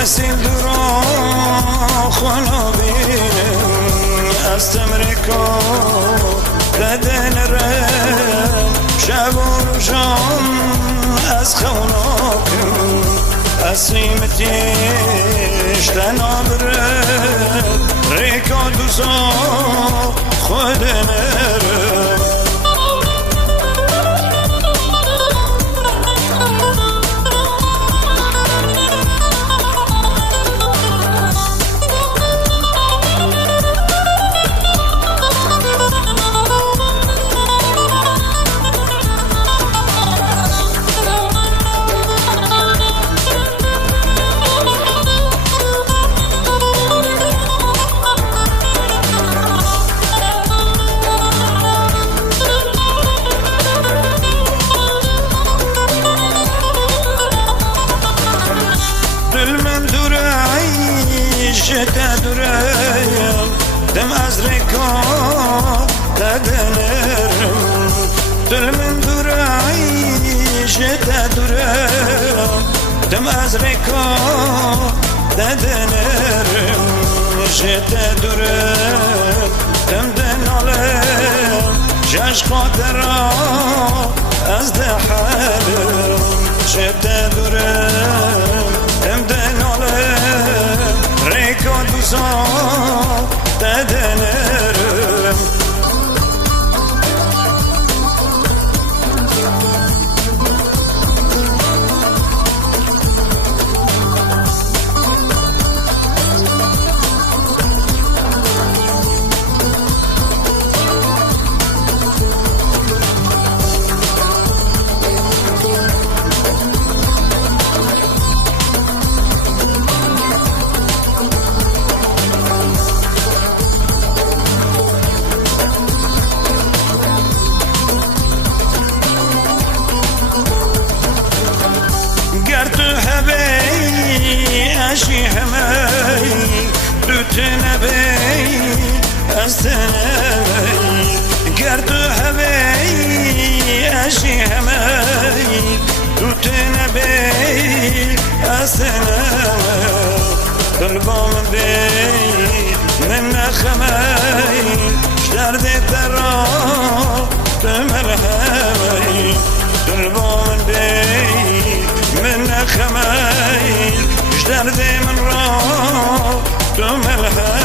کسی درا خانا بینم از تمریکا بدن رم شب و روشان از خوناکم از سیمتیش تنابرم ریکا دوزا خود نرم تدریم دم از ریکا تدنرم دل من دورایش تدریم دم از ریکا تدنرم تدریم دم دنالم جاش خاطرا از دحالم تدریم دم دنالم ریکا دوزا تدنرم اشی همه دوتنه بی از تنه گرد همه اشی همه دوتنه بی از تنه قلبم بی من نخمه درد ترا بمرهمه قلبم بی من نخمه درد من را تو ملحق